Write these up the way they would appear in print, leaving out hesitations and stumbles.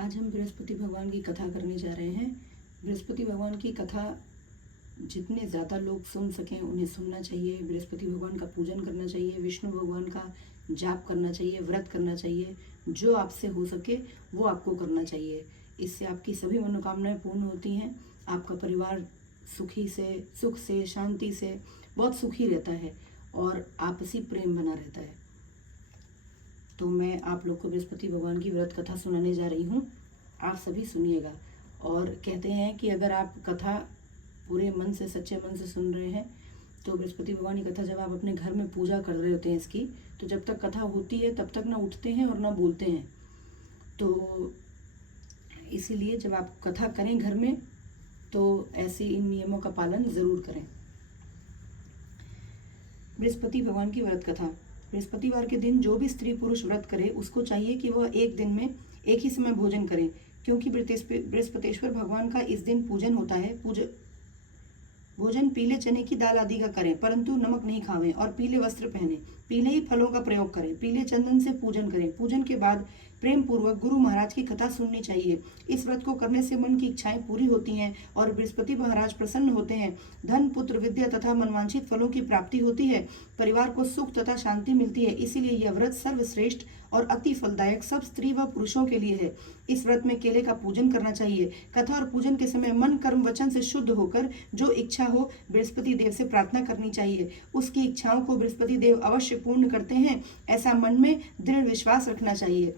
आज हम बृहस्पति भगवान की कथा करने जा रहे हैं। बृहस्पति भगवान की कथा जितने ज़्यादा लोग सुन सकें उन्हें सुनना चाहिए। बृहस्पति भगवान का पूजन करना चाहिए, विष्णु भगवान का जाप करना चाहिए, व्रत करना चाहिए। जो आपसे हो सके वो आपको करना चाहिए। इससे आपकी सभी मनोकामनाएं पूर्ण होती हैं। आपका परिवार सुख से शांति से बहुत सुखी रहता है और आपसी प्रेम बना रहता है। तो मैं आप लोग को बृहस्पति भगवान की व्रत कथा सुनाने जा रही हूँ। आप सभी सुनिएगा। और कहते हैं कि अगर आप कथा पूरे मन से, सच्चे मन से सुन रहे हैं तो बृहस्पति भगवान की कथा जब आप अपने घर में पूजा कर रहे होते हैं इसकी, तो जब तक कथा होती है तब तक ना उठते हैं और ना बोलते हैं। तो इसीलिए जब आप कथा करें घर में तो ऐसे इन नियमों का पालन ज़रूर करें। बृहस्पति भगवान की व्रत कथा। बृहस्पतिवार के दिन जो भी स्त्री पुरुष व्रत करे उसको चाहिए कि वह एक दिन में एक ही समय भोजन करें, क्योंकि बृहस्पतिश्वर भगवान का इस दिन पूजन होता है। भोजन पीले चने की दाल आदि का करें, परंतु नमक नहीं खावें और पीले वस्त्र पहने, पीले ही फलों का प्रयोग करें, पीले चंदन से पूजन करें। पूजन के बाद प्रेम पूर्वक गुरु महाराज की कथा सुननी चाहिए। इस व्रत को करने से मन की इच्छाएं पूरी होती हैं और बृहस्पति महाराज प्रसन्न होते हैं। धन, पुत्र, विद्या तथा मनवांछित फलों की प्राप्ति होती है। परिवार को सुख तथा शांति मिलती है। इसीलिए यह व्रत सर्वश्रेष्ठ और अति फलदायक सब स्त्री व पुरुषों के लिए है। इस व्रत में केले का पूजन करना चाहिए। कथा और पूजन के समय मन, कर्म, वचन से शुद्ध होकर जो इच्छा हो बृहस्पति देव से प्रार्थना करनी चाहिए। उसकी इच्छाओं को बृहस्पति देव अवश्य पूर्ण करते हैं, ऐसा मन में दृढ़ विश्वास रखना चाहिए।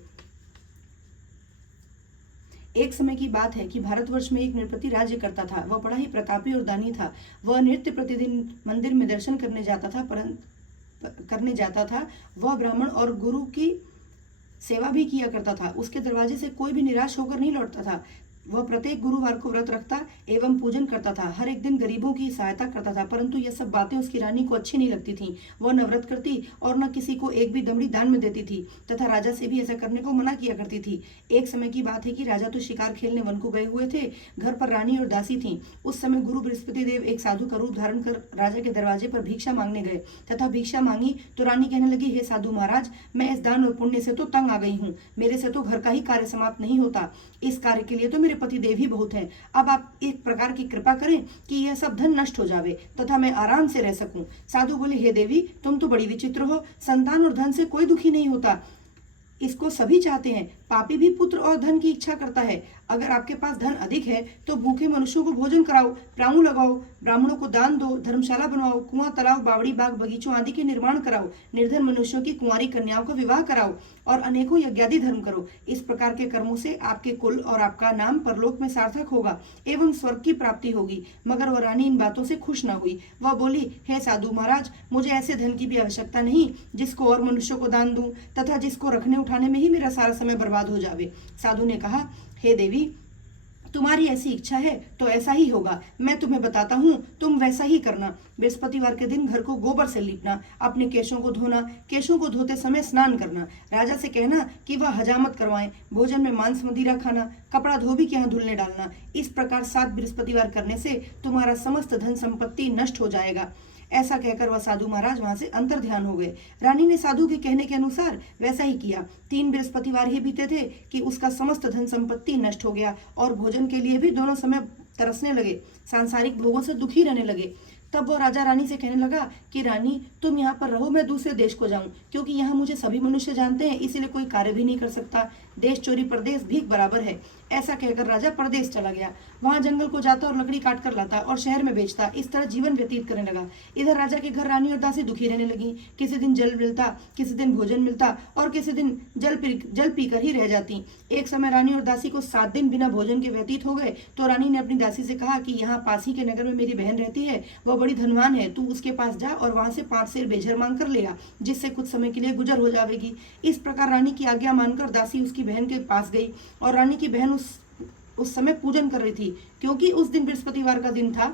एक समय की बात है कि भारतवर्ष में एक नृपति राज्य करता था। वह बड़ा ही प्रतापी और दानी था। वह नित्य प्रतिदिन मंदिर में दर्शन करने जाता था। वह ब्राह्मण और गुरु की सेवा भी किया करता था। उसके दरवाजे से कोई भी निराश होकर नहीं लौटता था। वह प्रत्येक गुरुवार को व्रत रखता एवं पूजन करता था। हर एक दिन गरीबों की सहायता करता था, परंतु यह सब बातें उसकी रानी को अच्छी नहीं लगती थीं। वह न व्रत करती और न किसी को एक भी दमड़ी दान में देती थी तथा राजा से भी ऐसा करने को मना किया करती थी। एक समय की बात है कि राजा तो शिकार खेलने वन को गए हुए थे। घर पर रानी और दासी थीं। उस समय गुरु बृहस्पति देव एक साधु का रूप धारण कर राजा के दरवाजे पर भिक्षा मांगने गए तथा भिक्षा मांगी तो रानी कहने लगी, हे साधु महाराज, मैं इस दान और पुण्य से तो तंग आ गई हूँ। मेरे से तो घर का ही कार्य समाप्त नहीं होता। इस कार्य के लिए तो मेरे पति देव ही बहुत हैं। अब आप एक प्रकार की कृपा करें कि यह सब धन नष्ट हो जावे तथा मैं आराम से रह सकूं। साधु बोले, हे देवी, तुम तो बड़ी विचित्र हो। संतान और धन से कोई दुखी नहीं होता, इसको सभी चाहते हैं। पापी भी पुत्र और धन की इच्छा करता है। अगर आपके पास धन अधिक है तो भूखे मनुष्यों को भोजन कराओ, प्राणु लगाओ, ब्राह्मणों को दान दो, धर्मशाला बनवाओ, कुआं, तालाब, बावड़ी, बाग, बगीचों आदि के निर्माण कराओ, निर्धन मनुष्यों की कुंवारी कन्याओं का विवाह कराओ और अनेकों यज्ञादि धर्म करो। इस प्रकार के कर्मों से आपके कुल और आपका नाम परलोक में सार्थक होगा एवं स्वर्ग की प्राप्ति होगी। मगर वह रानी इन बातों से खुश न हुई। वह बोली, हे साधु महाराज, मुझे ऐसे धन की भी आवश्यकता नहीं जिसको और मनुष्यों को दान दूं तथा जिसको रखने उठाने में ही मेरा सारा समय बर्बाद हो जावे। साधु ने कहा, हे देवी, तुम्हारी ऐसी इच्छा है तो ऐसा ही होगा। मैं तुम्हें बताता हूँ, तुम वैसा ही करना। बृहस्पतिवार के दिन घर को गोबर से लीपना, अपने केशों को धोना, केशों को धोते समय स्नान करना, राजा से कहना कि वह हजामत करवाएं, भोजन में मांस मदिरा खाना, कपड़ा धोबी के यहाँ धुलने डालना। इस प्रकार 7 बृहस्पतिवार करने से तुम्हारा समस्त धन संपत्ति नष्ट हो जाएगा। ऐसा कहकर वह साधु महाराज वहां से अंतर ध्यान हो गए। रानी ने साधु के कहने के अनुसार वैसा ही किया। 3 बृहस्पतिवार ही बीते थे कि उसका समस्त धन संपत्ति नष्ट हो गया और भोजन के लिए भी दोनों समय तरसने लगे, सांसारिक भोगों से दुखी रहने लगे। तब वो राजा रानी से कहने लगा कि रानी, तुम यहाँ पर रहो, मैं दूसरे देश को जाऊं, क्योंकि यहाँ मुझे सभी मनुष्य जानते हैं, इसीलिए कोई कार्य भी नहीं कर सकता। देश चोरी परदेश भीख बराबर है। ऐसा कहकर राजा परदेश चला गया। वहां जंगल को जाता और लकड़ी काट कर लाता और शहर में बेचता। इस तरह जीवन व्यतीत करने लगा। इधर राजा के घर रानी और दासी दुखी रहने लगी। किसी दिन जल मिलता, किसी दिन भोजन मिलता और किसी दिन जल पीकर ही रह जाती। एक समय रानी और दासी को 7 दिन बिना भोजन के व्यतीत हो गए तो रानी ने अपनी दासी से कहा कि यहाँ पास ही के नगर में मेरी बहन रहती है, वह बड़ी धनवान है, तू उसके पास जा और वहां से 5 सेर बेझर मांग कर ले आ, जिससे कुछ समय के लिए गुजर हो जाएगी। इस प्रकार रानी की आज्ञा मानकर दासी उसकी बहन के पास गई और रानी की बहन उस समय पूजन कर रही थी, क्योंकि उस दिन बृहस्पतिवार का दिन था।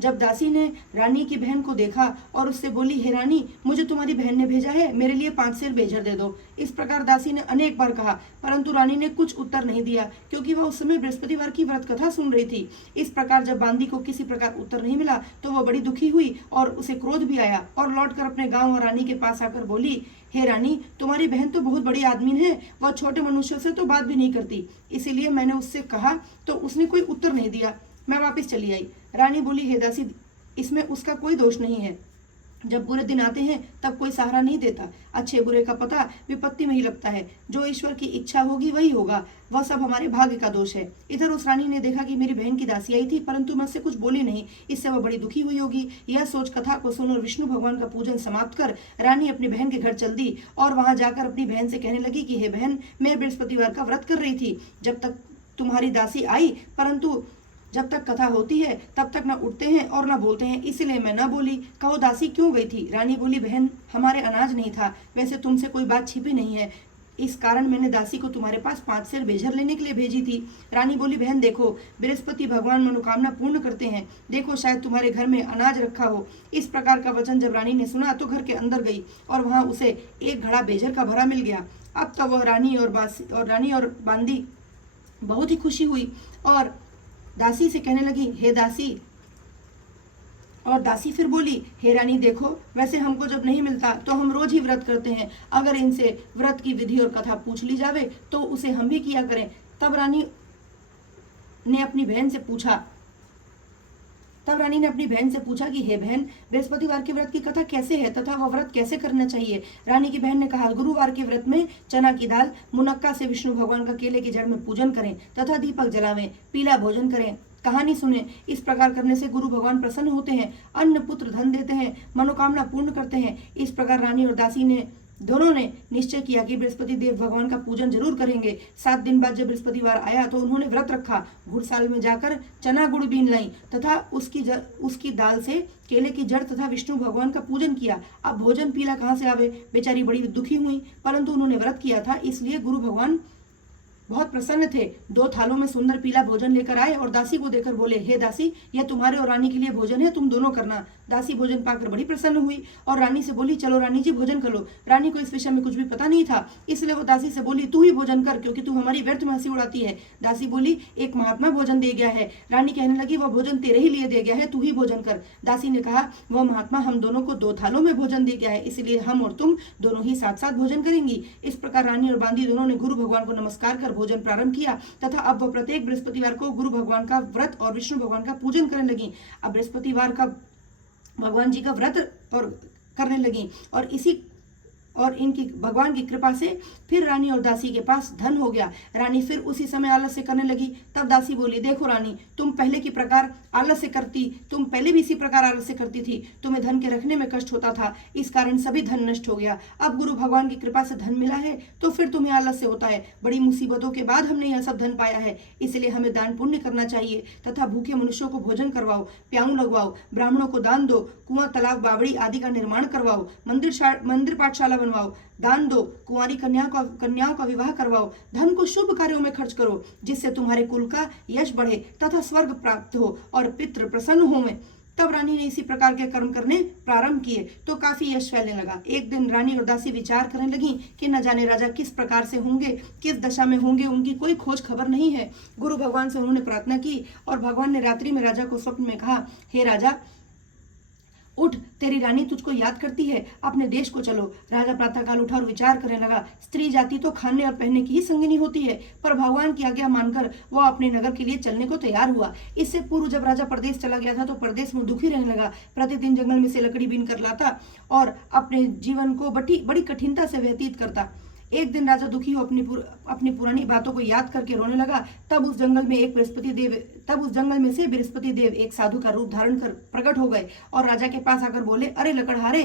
जब दासी ने रानी की बहन को देखा और उससे बोली, हे रानी, मुझे तुम्हारी बहन ने भेजा है, मेरे लिए 5 सेर बेजर दे दो। इस प्रकार दासी ने अनेक बार कहा, परंतु रानी ने कुछ उत्तर नहीं दिया, क्योंकि वह उस समय बृहस्पतिवार की व्रत कथा सुन रही थी। इस प्रकार जब बांदी को किसी प्रकार उत्तर नहीं मिला तो वह बड़ी दुखी हुई और उसे क्रोध भी आया और लौटकर अपने गांव और रानी के पास आकर बोली, हे रानी, तुम्हारी बहन तो बहुत बड़ी आदमी है, वह छोटे मनुष्यों से तो बात भी नहीं करती, इसीलिए मैंने उससे कहा तो उसने कोई उत्तर नहीं दिया, मैं वापस चली आई। रानी बोली, हे दासी, इसमें उसका कोई दोष नहीं है। जब बुरे दिन आते हैं तब कोई सहारा नहीं देता, अच्छे बुरे का पता विपत्ति में ही लगता है, जो ईश्वर की इच्छा होगी वही होगा, वह सब हमारे भाग्य का दोष है। इधर उस रानी ने देखा कि मेरी बहन की दासी आई थी, परंतु मैं उससे कुछ बोली नहीं, इससे वह बड़ी दुखी हुई होगी। यह सोच कथा को सुन और विष्णु भगवान का पूजन समाप्त कर रानी अपनी बहन के घर चल दी और वहां जाकर अपनी बहन से कहने लगी कि हे बहन, मैं बृहस्पतिवार का व्रत कर रही थी, जब तक तुम्हारी दासी आई, परंतु जब तक कथा होती है तब तक न उठते हैं और न बोलते हैं, इसलिए मैं न बोली। कहो दासी क्यों गई थी? रानी बोली, बहन, हमारे अनाज नहीं था, वैसे तुमसे कोई बात छिपी नहीं है, इस कारण मैंने दासी को तुम्हारे पास 5 सेर बेजर लेने के लिए भेजी थी। रानी बोली, बहन देखो, बृहस्पति भगवान मनोकामना पूर्ण करते हैं, देखो शायद तुम्हारे घर में अनाज रखा हो। इस प्रकार का वचन जब रानी ने सुना तो घर के अंदर गई और वहां उसे एक घड़ा बेजर का भरा मिल गया। अब तब वह रानी और बांदी बहुत ही खुशी हुई और दासी से कहने लगी, हे दासी, और दासी फिर बोली, हे रानी देखो, वैसे हमको जब नहीं मिलता तो हम रोज ही व्रत करते हैं, अगर इनसे व्रत की विधि और कथा पूछ ली जावे तो उसे हम भी किया करें। तब रानी ने अपनी बहन से पूछा कि हे बहन, बृहस्पतिवार के व्रत की कथा कैसे है तथा वह व्रत कैसे करना चाहिए? रानी की बहन ने कहा, गुरुवार के व्रत में चना की दाल मुनक्का से विष्णु भगवान का केले की जड़ में पूजन करें तथा दीपक जलावें, पीला भोजन करें, कहानी सुने। इस प्रकार करने से गुरु भगवान प्रसन्न होते हैं, अन्न पुत्र धन देते हैं, मनोकामना पूर्ण करते हैं। इस प्रकार रानी और दासी ने दोनों ने निश्चय किया कि बृहस्पति देव भगवान का पूजन जरूर करेंगे। 7 दिन बाद जब बृहस्पतिवार आया तो उन्होंने व्रत रखा, घुड़साल में जाकर चना गुड़ बीन लाई तथा उसकी दाल से केले की जड़ तथा विष्णु भगवान का पूजन किया। अब भोजन पीला कहाँ से आवे? बेचारी बड़ी दुखी हुई, परंतु उन्होंने व्रत किया था, इसलिए गुरु भगवान बहुत प्रसन्न थे। 2 थालों में सुंदर पीला भोजन लेकर आए और दासी को देकर बोले, हे दासी, यह तुम्हारे और रानी के लिए भोजन है, तुम दोनों करना। दासी भोजन पाकर बड़ी प्रसन्न हुई और रानी से बोली, चलो रानी जी भोजन कर लो। रानी को इस विषय में कुछ भी पता नहीं था, इसलिए वो दासी से बोली, तू ही भोजन कर, क्योंकि तू हमारी व्यर्थ में हंसी उड़ाती है। दासी बोली, एक महात्मा भोजन दे गया है। रानी कहने लगी, वह भोजन तेरे ही लिए दे गया है, तू ही भोजन कर। दासी ने कहा, वह महात्मा हम दोनों को 2 थालों में भोजन दे गया है, इसलिए हम और तुम दोनों ही साथ साथ भोजन करेंगी। इस प्रकार रानी और बांदी दोनों ने गुरु भगवान को नमस्कार कर भोजन प्रारंभ किया तथा अब वह प्रत्येक बृहस्पतिवार को गुरु भगवान का व्रत और विष्णु भगवान का पूजन करने लगी। अब बृहस्पतिवार का भगवान जी का व्रत और करने लगी और इनकी भगवान की कृपा से फिर रानी और दासी के पास धन हो गया। रानी फिर उसी समय आलस्य करने लगी। तब दासी बोली, देखो रानी, तुम पहले भी इसी प्रकार आलस्य करती थी, तुम्हें धन के रखने में कष्ट होता था, इस कारण सभी धन नष्ट हो गया। अब गुरु भगवान की कृपा से धन मिला है तो फिर तुम्हें आलस्य होता है। बड़ी मुसीबतों के बाद हमने यह सब धन पाया है, इसलिए हमें दान पुण्य करना चाहिए तथा भूखे मनुष्यों को भोजन करवाओ, प्याऊ लगवाओ, ब्राह्मणों को दान दो, कुआं तालाब बावड़ी आदि का निर्माण करवाओ, मंदिर पाठशाला बनवाओ, दान दो, कुंवारी कन्याओं का विवाह करवाओ, धन को शुभ कार्यों में खर्च करो, जिससे तुम्हारे कुल का यश बढ़े तथा स्वर्ग प्राप्त हो और पितृ प्रसन्न होवें। तब रानी ने इसी प्रकार के कर्म करने प्रारंभ किए तो काफी यश फैलने लगा। एक दिन रानी और दासी विचार करने लगी कि न जाने राजा किस प्रकार से होंगे, किस दशा में होंगे, उनकी कोई खोज खबर नहीं है। गुरु भगवान से उन्होंने प्रार्थना की और भगवान ने रात्रि में राजा को स्वप्न में कहा, हे राजा, उठ, तेरी रानी तुझको याद करती है, अपने देश को चलो। राजा प्रातःकाल उठा और विचार करने लगा, स्त्री जाति तो खाने और पहनने की ही संगिनी होती है, पर भगवान की आज्ञा मानकर वह अपने नगर के लिए चलने को तैयार हुआ। इससे पूर्व जब राजा प्रदेश चला गया था तो प्रदेश में दुखी रहने लगा, प्रतिदिन जंगल में से लकड़ी बीन कर लाता और अपने जीवन को बड़ी कठिनता से व्यतीत करता। एक दिन राजा दुखी हो अपनी पुरानी बातों को याद करके रोने लगा। तब उस जंगल में से बृहस्पति देव एक साधु का रूप धारण कर प्रकट हो गए और राजा के पास आकर बोले, अरे लकड़हारे,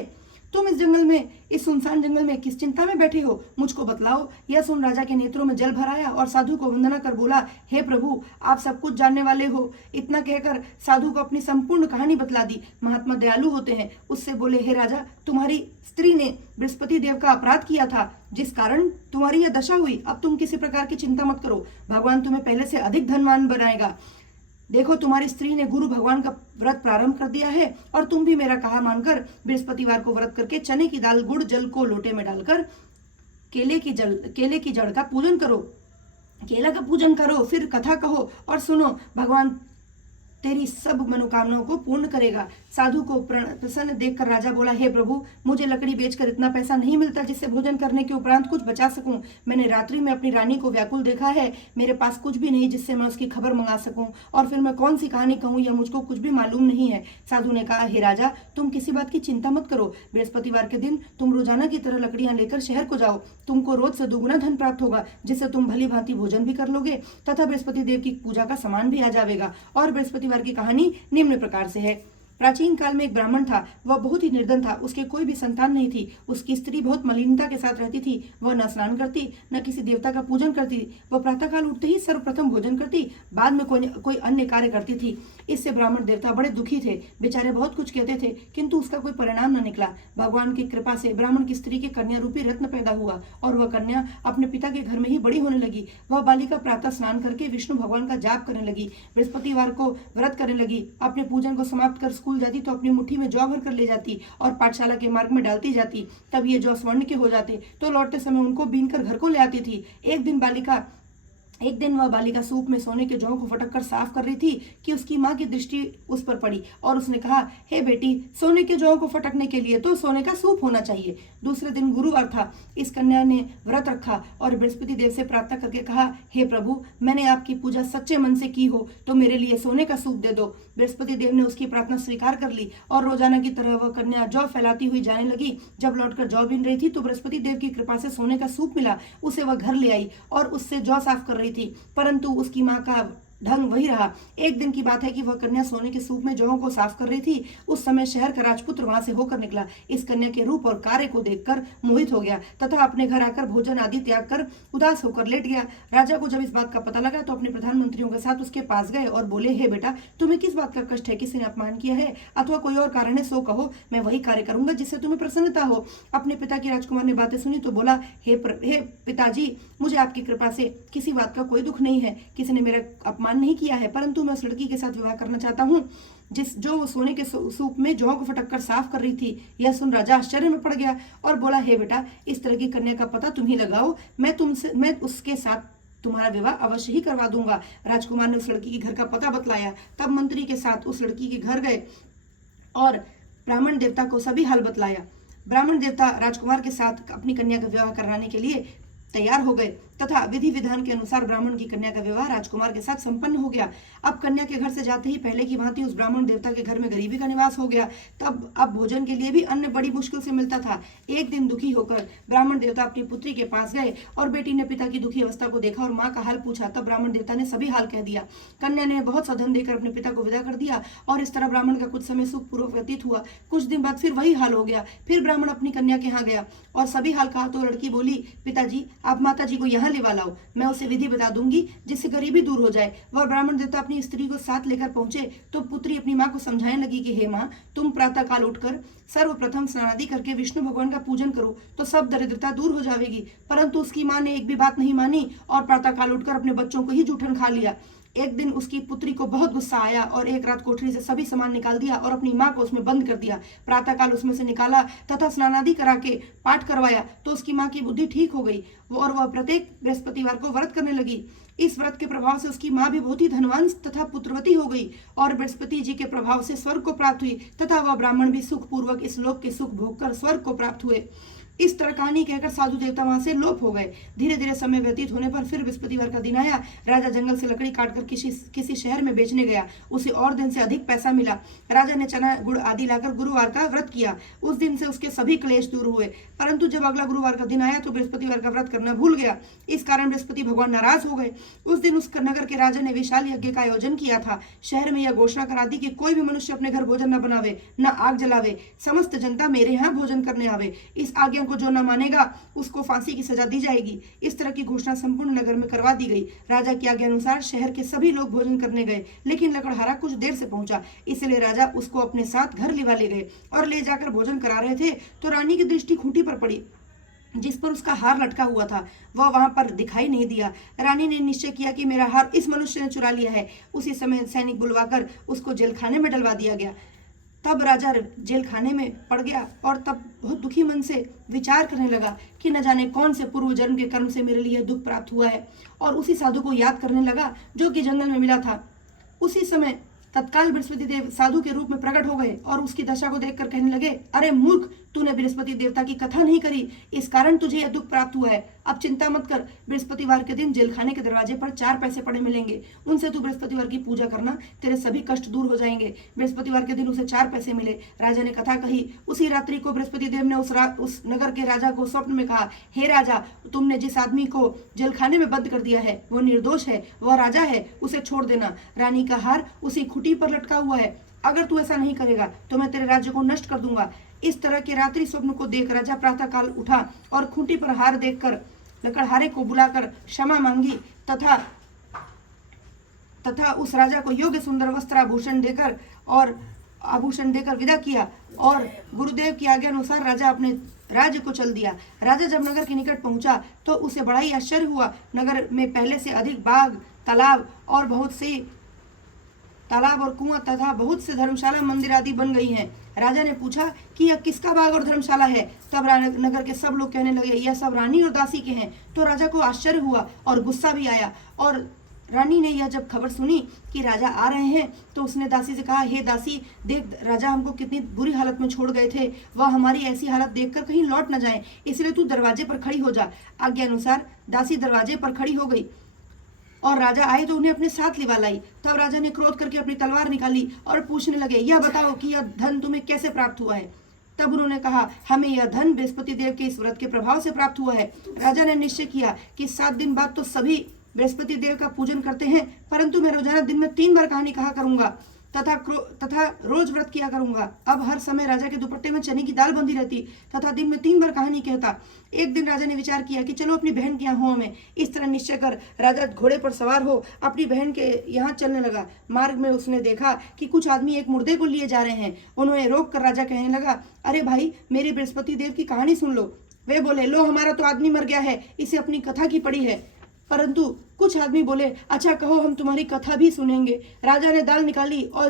तुम इस सुनसान जंगल में किस चिंता में बैठे हो, मुझको बतलाओ। यह सुन राजा के नेत्रों में जल भर आया और साधु को वंदना कर बोला, हे प्रभु, आप सब कुछ जानने वाले हो। इतना कहकर साधु को अपनी संपूर्ण कहानी बतला दी। महात्मा दयालु होते हैं। उससे बोले, हे राजा, तुम्हारी स्त्री ने बृहस्पति देव का अपराध किया था, जिस कारण तुम्हारी यह दशा हुई। अब तुम किसी प्रकार की चिंता मत करो, भगवान तुम्हें पहले से अधिक धनवान बनाएगा। देखो तुम्हारी स्त्री ने गुरु भगवान का व्रत प्रारंभ कर दिया है और तुम भी मेरा कहा मानकर बृहस्पतिवार को व्रत करके चने की दाल गुड़ जल को लोटे में डालकर केले की जड़ का पूजन करो, केला का पूजन करो, फिर कथा कहो और सुनो, भगवान तेरी सब मनोकामनाओं को पूर्ण करेगा। साधु को प्रसन्न देखकर राजा बोला, हे प्रभु, मुझे लकड़ी बेचकर इतना पैसा नहीं मिलता जिससे भोजन करने के उपरांत कुछ बचा सकूं। मैंने रात्रि में अपनी रानी को व्याकुल देखा है, मेरे पास कुछ भी नहीं जिससे मैं उसकी खबर मंगा सकूं, और फिर मैं कौन सी कहानी कहूं यह मुझको कुछ भी मालूम नहीं है। साधु ने कहा, हे राजा, तुम किसी बात की चिंता मत करो। बृहस्पतिवार के दिन तुम रोजाना की तरह लकड़ियां लेकर शहर को जाओ, तुमको रोज से दुगुना धन प्राप्त होगा, जिससे तुम भली भांति भोजन भी कर लोगे तथा बृहस्पति देव की पूजा का सामान भी आ जाएगा। और बृहस्पतिवार की कहानी निम्न प्रकार से है। प्राचीन काल में एक ब्राह्मण था, वह बहुत ही निर्धन था, उसके कोई भी संतान नहीं थी। उसकी स्त्री बहुत मलिनता के साथ रहती थी, वह न स्नान करती न किसी देवता का पूजन करती। वह प्रातःकाल उठते ही सर्वप्रथम भोजन करती, बाद में कोई अन्य कार्य करती थी। इससे ब्राह्मण देवता बड़े दुखी थे, बेचारे बहुत कुछ कहते थे किंतु उसका कोई परिणाम न निकला। भगवान की कृपा से ब्राह्मण की स्त्री के कन्या रूपी रत्न पैदा हुआ और वह कन्या अपने पिता के घर में ही बड़ी होने लगी। वह बालिका प्रातः स्नान करके विष्णु भगवान का जाप करने लगी, बृहस्पतिवार को व्रत करने लगी, अपने पूजन को समाप्त कर स्कूल जाती तो अपनी मुट्ठी में जौ भर कर ले जाती और पाठशाला के मार्ग में डालती जाती। तब ये जौ स्वर्ण के हो जाते तो लौटते समय उनको बीन कर घर को ले आती थी। एक दिन वह बालिका सूप में सोने के जौ को फटक कर साफ कर रही थी कि उसकी माँ की दृष्टि उस पर पड़ी और उसने कहा, हे बेटी, सोने के जौ को फटकने के लिए तो सोने का सूप होना चाहिए। दूसरे दिन गुरुवार था। इस कन्या ने व्रत रखा और बृहस्पति देव से प्रार्थना करके कहा, हे प्रभु, मैंने आपकी पूजा सच्चे मन से की हो तो मेरे लिए सोने का सूप दे दो। बृहस्पति देव ने उसकी प्रार्थना स्वीकार कर ली और रोजाना की तरह वह कन्या जौ फैलाती हुई जाने लगी। जब लौटकर जौ बीन रही थी तो बृहस्पति देव की कृपा से सोने का सूप मिला। उसे वह घर ले आई और उससे जौ साफ कर रही थी, परंतु उसकी माँ का ढंग वही रहा। एक दिन की बात है कि वह कन्या सोने के सूप में जौ को साफ कर रही थी। उस समय शहर का राजपुत्र वहां से होकर निकला। इस कन्या के रूप और कार्य को देखकर मोहित हो गया तथा अपने घर आकर भोजन आदि त्याग कर उदास होकर लेट गया। राजा को जब इस बात का पता लगा तो अपने प्रधानमंत्रियों के साथ उसके पास गए और बोले, हे बेटा, तुम्हें किस बात का कष्ट है? किसी ने अपमान किया है अथवा कोई और कारण है सो कहो, मैं वही कार्य करूंगा जिससे तुम्हें प्रसन्नता हो। अपने पिता की राजकुमार ने बातें सुनी तो बोला, हे पिताजी, मुझे आपकी कृपा से किसी बात का कोई दुख नहीं है। किसी ने मेरा अपमान नहीं किया है, परंतु मैं उस लड़की के साथ विवाह करना चाहता हूँ जो सोने के सूप में जौ को फटक कर साफ कर रही थी। यह सुन राजा आश्चर्य में पड़ गया और बोला, हे बेटा, इस तरह की कन्या का पता तुम ही लगाओ, मैं उसके साथ तुम्हारा विवाह अवश्य ही करवा दूंगा। राजकुमार ने उस लड़की के घर का पता बतलाया। तब मंत्री के साथ उस लड़की के घर गए और ब्राह्मण देवता को सभी हाल बतलाया। ब्राह्मण देवता राजकुमार के साथ अपनी कन्या का विवाह कराने के लिए तैयार हो गए तथा विधि विधान के अनुसार ब्राह्मण की कन्या का विवाह राजकुमार के साथ संपन्न हो गया। अब कन्या के घर से जाते ही पहले की भांति उस ब्राह्मण देवता के घर में गरीबी का निवास हो गया। तब अब भोजन के लिए भी अन्न बड़ी मुश्किल से मिलता था। एक दिन दुखी होकर ब्राह्मण देवता अपनी पुत्री के पास गए और बेटी ने पिता की दुखी अवस्था को देखा और माँ का हाल पूछा। तब ब्राह्मण देवता ने सभी हाल कह दिया। कन्या ने बहुत सा धन देकर अपने पिता को विदा कर दिया और इस तरह ब्राह्मण का कुछ समय सुखपूर्वक व्यतीत हुआ। कुछ दिन बाद फिर वही हाल हो गया। फिर ब्राह्मण अपनी कन्या के यहाँ गया और सभी हाल कहा तो लड़की बोली, पिताजी, आप माता जी को यहाँ ले लाओ, मैं उसे विधि बता दूंगी जिससे गरीबी दूर हो जाए। वह ब्राह्मण देवता अपनी स्त्री को साथ लेकर पहुंचे तो पुत्री अपनी माँ को समझाने लगी कि हे माँ, तुम प्रातः काल उठकर सर्वप्रथम स्नानादि करके विष्णु भगवान का पूजन करो तो सब दरिद्रता दूर हो जाएगी। परंतु उसकी माँ ने एक भी बात नहीं मानी और प्रातः काल उठकर अपने बच्चों को ही जूठन खा लिया। एक दिन उसकी पुत्री को बहुत गुस्सा आया और एक रात कोठरी से सभी सामान निकाल दिया और अपनी माँ को उसमें बंद कर दिया। प्रातःकाल उसमें से निकाला तथा स्नानादि करा के पाठ करवाया तो उसकी माँ की बुद्धि ठीक हो गई और वह प्रत्येक बृहस्पतिवार को व्रत करने लगी। इस व्रत के प्रभाव से उसकी माँ भी बहुत ही धनवान तथा पुत्रवती हो गई और बृहस्पति जी के प्रभाव से स्वर्ग को प्राप्त हुई तथा वह ब्राह्मण भी सुखपूर्वक इस लोक के सुख भोग कर स्वर्ग को प्राप्त हुए। इस तरह कहानी कहकर साधु देवता वहां से लोप हो गए। धीरे धीरे समय व्यतीत होने पर फिर बृहस्पतिवार का दिन आया। राजा जंगल से लकड़ी काटकर किसी शहर में बेचने गया। उसे और दिन से अधिक पैसा मिला। राजा ने चना गुड़ आदि लाकर गुरुवार का व्रत किया। उस दिन से उसके सभी क्लेश दूर हुए। परंतु जब अगला गुरुवार का दिन आया तो बृहस्पतिवार का व्रत करना भूल गया। इस कारण बृहस्पति भगवान नाराज हो गए। उस दिन उस नगर के राजा ने विशाल यज्ञ का आयोजन किया था। शहर में यह घोषणा करा दी कि कोई भी मनुष्य अपने घर भोजन न बनावे, न आग जलावे, समस्त जनता मेरे यहाँ भोजन करने आवे। इस आज्ञा को जो न मानेगा उसको फांसी की सजा दी जाएगी। इस तरह की घोषणा संपूर्ण नगर में करवा दी गई। राजा की आज्ञा अनुसार शहर के सभी लोग भोजन करने गए, लेकिन लकड़हारा कुछ देर से पहुंचा, इसलिए राजा उसको अपने साथ घर लिवा ले गए और ले जाकर भोजन करा रहे थे तो रानी की दृष्टि खूंटी पर पड़ी। जिस पर उसका हार लटका हुआ था वह वहां पर दिखाई नहीं दिया। रानी ने निश्चय किया कि मेरा हार इस मनुष्य ने चुरा लिया है। उसी समय सैनिक बुलवाकर उसको जेल खाने में डलवा दिया गया। तब राजा जेल खाने में पड़ गया और तब बहुत दुखी मन से विचार करने लगा कि न जाने कौन से पूर्व जन्म के कर्म से मेरे लिए दुख प्राप्त हुआ है, और उसी साधु को याद करने लगा जो कि जंगल में मिला था। उसी समय तत्काल बृहस्पति देव साधु के रूप में प्रकट हो गए और उसकी दशा को देखकर कहने लगे, अरे मूर्ख, तूने बृहस्पति देवता की कथा नहीं करी, इस कारण तुझे यह दुख प्राप्त हुआ है। अब चिंता मत कर, बृहस्पतिवार के दिन जेल खाने के दरवाजे पर 4 पैसे पड़े मिलेंगे, उनसे तू बृहस्पतिवार की पूजा करना, तेरे सभी कष्ट दूर हो जाएंगे। बृहस्पतिवार के दिन उसे 4 पैसे मिले। राजा ने कथा कही। उसी रात्रि को बृहस्पति देव ने उस नगर के राजा को स्वप्न में कहा, हे राजा, तुमने जिस आदमी को जेल खाने में बंद कर दिया है वो निर्दोष है, वह राजा है, उसे छोड़ देना। रानी का हार उसी खुटी पर लटका हुआ है, अगर तू ऐसा नहीं करेगा तो मैं तेरे राज्य को नष्ट कर दूंगा। इस तरह के रात्रि स्वप्न को देख राजा प्रातः काल उठा और खूंटी पर हार देखकर लकड़हारे को बुलाकर क्षमा मांगी तथा उस राजा को योग्य सुंदर वस्त्र आभूषण देकर विदा किया और गुरुदेव की आज्ञा अनुसार राजा अपने राज्य को चल दिया। राजा जब नगर के निकट पहुंचा तो उसे बड़ा ही आश्चर्य हुआ। नगर में पहले से अधिक बाग, तालाब और कुआं तथा बहुत से धर्मशाला, मंदिर आदि बन गई हैं। राजा ने पूछा कि यह किसका बाग और धर्मशाला है? तब नगर के सब लोग कहने लगे, यह सब रानी और दासी के हैं। तो राजा को आश्चर्य हुआ और गुस्सा भी आया, और रानी ने यह जब खबर सुनी कि राजा आ रहे हैं तो उसने दासी से कहा, हे दासी, देख राजा हमको कितनी बुरी हालत में छोड़ गए थे, वह हमारी ऐसी हालत देखकर कहीं लौट न जाए, इसलिए तू दरवाजे पर खड़ी हो जा। आज्ञा अनुसार दासी दरवाजे पर खड़ी हो गई और राजा आए तो उन्हें अपने साथ लिवा लाई। तब राजा ने क्रोध करके अपनी तलवार निकाली और पूछने लगे, यह बताओ कि यह धन तुम्हें कैसे प्राप्त हुआ है? तब उन्होंने कहा, हमें यह धन बृहस्पति देव के इस व्रत के प्रभाव से प्राप्त हुआ है। राजा ने निश्चय किया कि 7 दिन बाद तो सभी बृहस्पति देव का पूजन करते हैं, परंतु मैं रोजाना दिन में 3 बार कहानी कहा करूंगा तथा रोज व्रत किया करूंगा। अब हर समय राजा के दुपट्टे में चने की दाल बंधी रहती तथा दिन में 3 बार कहानी कहता। एक दिन राजा ने विचार किया कि चलो अपनी बहन के यहाँ हो हमें। इस तरह निश्चय कर राजा घोड़े पर सवार हो अपनी बहन के यहाँ चलने लगा। मार्ग में उसने देखा कि कुछ आदमी एक मुर्दे को लिए जा रहे हैं। उन्होंने रोक कर राजा कहने लगा, अरे भाई, मेरी बृहस्पति देव की कहानी सुन लो। वे बोले, लो, हमारा तो आदमी मर गया है, इसे अपनी कथा की पड़ी है। परंतु कुछ आदमी बोले, अच्छा कहो, हम तुम्हारी कथा भी सुनेंगे। राजा ने दाल निकाली और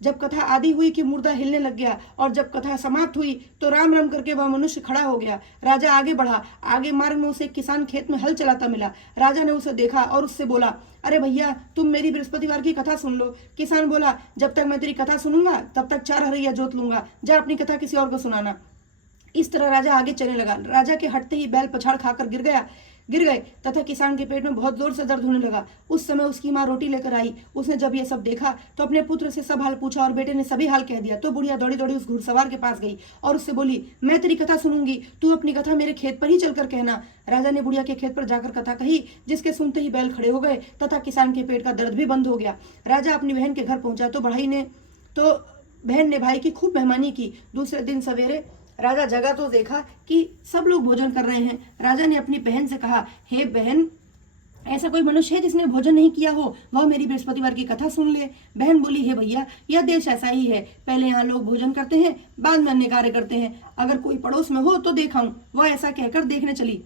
जब कथा आदि हुई कि मुर्दा हिलने लग गया, और जब कथा समाप्त हुई तो राम राम करके वह मनुष्य खड़ा हो गया। राजा आगे बढ़ा। आगे मार्ग में उसे एक किसान खेत में हल चलाता मिला। राजा ने उसे देखा और उससे बोला, अरे भैया, तुम मेरी बृहस्पतिवार की कथा सुन लो। किसान बोला, जब तक मैं तेरी कथा सुनूंगा तब तक 4 हरैया जोत लूंगा, जा अपनी कथा किसी और को सुनाना। इस तरह राजा आगे चलने लगा। राजा के हटते ही बैल पछाड़ खाकर गिर गए तथा किसान के पेट में बहुत जोर से दर्द होने लगा। उस समय उसकी माँ रोटी लेकर आई। उसने जब ये सब देखा तो अपने पुत्र से सब हाल पूछा और बेटे ने सभी हाल कह दिया। तो बुढ़िया दौड़ी दौड़ी उस घुड़सवार के पास गई और उससे बोली, मैं तेरी कथा सुनूंगी, तू अपनी कथा मेरे खेत पर ही चलकर कहना। राजा ने बुढ़िया के खेत पर जाकर कथा कही, जिसके सुनते ही बैल खड़े हो गए तथा किसान के पेट का दर्द भी बंद हो गया। राजा अपनी बहन के घर पहुंचा तो बहन ने भाई की खूब मेहमानी की। दूसरे दिन सवेरे राजा जगा तो देखा कि सब लोग भोजन कर रहे हैं। राजा ने अपनी बहन से कहा, हे बहन, ऐसा कोई मनुष्य है जिसने भोजन नहीं किया हो, वह मेरी बृहस्पतिवार की कथा सुन ले। बहन बोली, हे भैया, यह देश ऐसा ही है, पहले यहाँ लोग भोजन करते हैं, बाद में अन्य कार्य करते हैं। अगर कोई पड़ोस में हो तो देखाऊं। वह ऐसा कहकर देखने चली,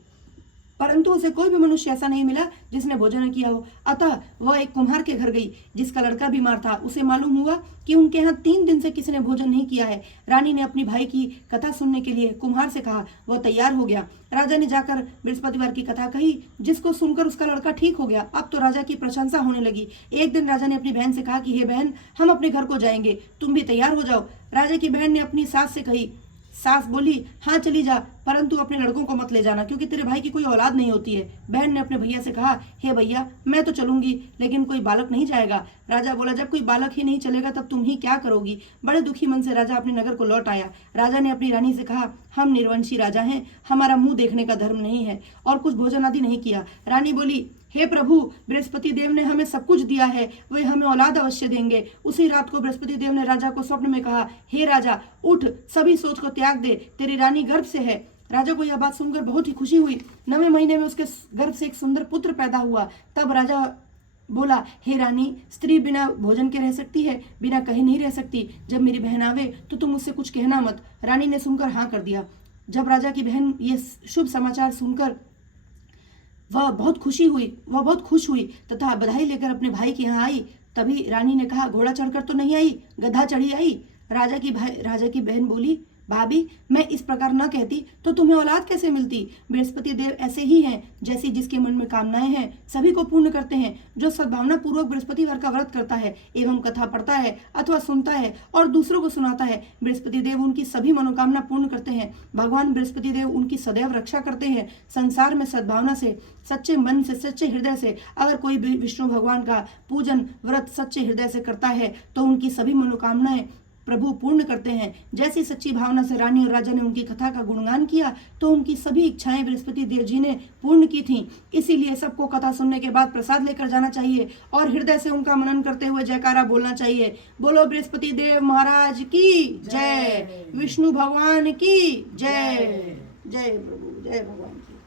परंतु उसे कोई भी मनुष्य ऐसा नहीं मिला जिसने भोजन न किया हो। अतः वह एक कुम्हार के घर गई जिसका लड़का बीमार था। उसे मालूम हुआ कि उनके यहाँ 3 दिन से किसी ने भोजन नहीं किया है। रानी ने अपनी भाई की कथा सुनने के लिए कुम्हार से कहा। वह तैयार हो गया। राजा ने जाकर बृहस्पतिवार की कथा कही, जिसको सुनकर उसका लड़का ठीक हो गया। अब तो राजा की प्रशंसा होने लगी। एक दिन राजा ने अपनी बहन से कहा कि हे बहन, हम अपने घर को जाएंगे, तुम भी तैयार हो जाओ। राजा की बहन ने अपनी सास से कही। सास बोली, हाँ चली जा, परंतु अपने लड़कों को मत ले जाना, क्योंकि तेरे भाई की कोई औलाद नहीं होती है। बहन ने अपने भैया से कहा, हे भैया, मैं तो चलूंगी, लेकिन कोई बालक नहीं जाएगा। राजा बोला, जब कोई बालक ही नहीं चलेगा तब तुम ही क्या करोगी? बड़े दुखी मन से राजा अपने नगर को लौट आया। राजा ने अपनी रानी से कहा, हम निर्वंशी राजा हैं, हमारा मुंह देखने का धर्म नहीं है, और कुछ भोजन आदि नहीं किया। रानी बोली, हे प्रभु, बृहस्पति देव ने हमें सब कुछ दिया है, वे हमें औलाद अवश्य देंगे। उसी रात को बृहस्पति देव ने राजा को स्वप्न में कहा, हे राजा, उठ, सभी सोच को त्याग दे, तेरी रानी गर्भ से है। राजा को यह बात सुनकर बहुत ही खुशी हुई। 9वें महीने में उसके गर्भ से एक सुंदर पुत्र पैदा हुआ। तब राजा बोला, हे रानी, स्त्री बिना भोजन के रह सकती है, बिना कहे नहीं रह सकती। जब मेरी बहन आवे तो तुम मुझसे कुछ कहना मत। रानी ने सुनकर हाँ कर दिया। जब राजा की बहन ये शुभ समाचार सुनकर वह बहुत खुश हुई तथा बधाई लेकर अपने भाई के यहाँ आई। तभी रानी ने कहा, घोड़ा चढ़कर तो नहीं आई, गधा चढ़ी आई। राजा की बहन बोली, भाभी मैं इस प्रकार न कहती तो तुम्हें औलाद कैसे मिलती। बृहस्पति देव ऐसे ही हैं, जैसी जिसके मन में कामनाएं हैं सभी को पूर्ण करते हैं। जो सद्भावना पूर्वक बृहस्पतिवार का व्रत करता है एवं कथा पढ़ता है अथवा सुनता है और दूसरों को सुनाता है, बृहस्पति देव उनकी सभी मनोकामना पूर्ण करते हैं। भगवान बृहस्पति देव उनकी सदैव रक्षा करते हैं। संसार में सद्भावना से, सच्चे मन से, सच्चे हृदय से अगर कोई भी विष्णु भगवान का पूजन व्रत सच्चे हृदय से करता है तो उनकी सभी मनोकामनाएं प्रभु पूर्ण करते हैं। जैसी सच्ची भावना से रानी और राजा ने उनकी कथा का गुणगान किया तो उनकी सभी इच्छाएं बृहस्पति देव जी ने पूर्ण की थीं। इसीलिए सबको कथा सुनने के बाद प्रसाद लेकर जाना चाहिए और हृदय से उनका मनन करते हुए जयकारा बोलना चाहिए। बोलो बृहस्पति देव महाराज की जय, विष्णु भगवान की जय। जय प्रभु, जय भगवान की।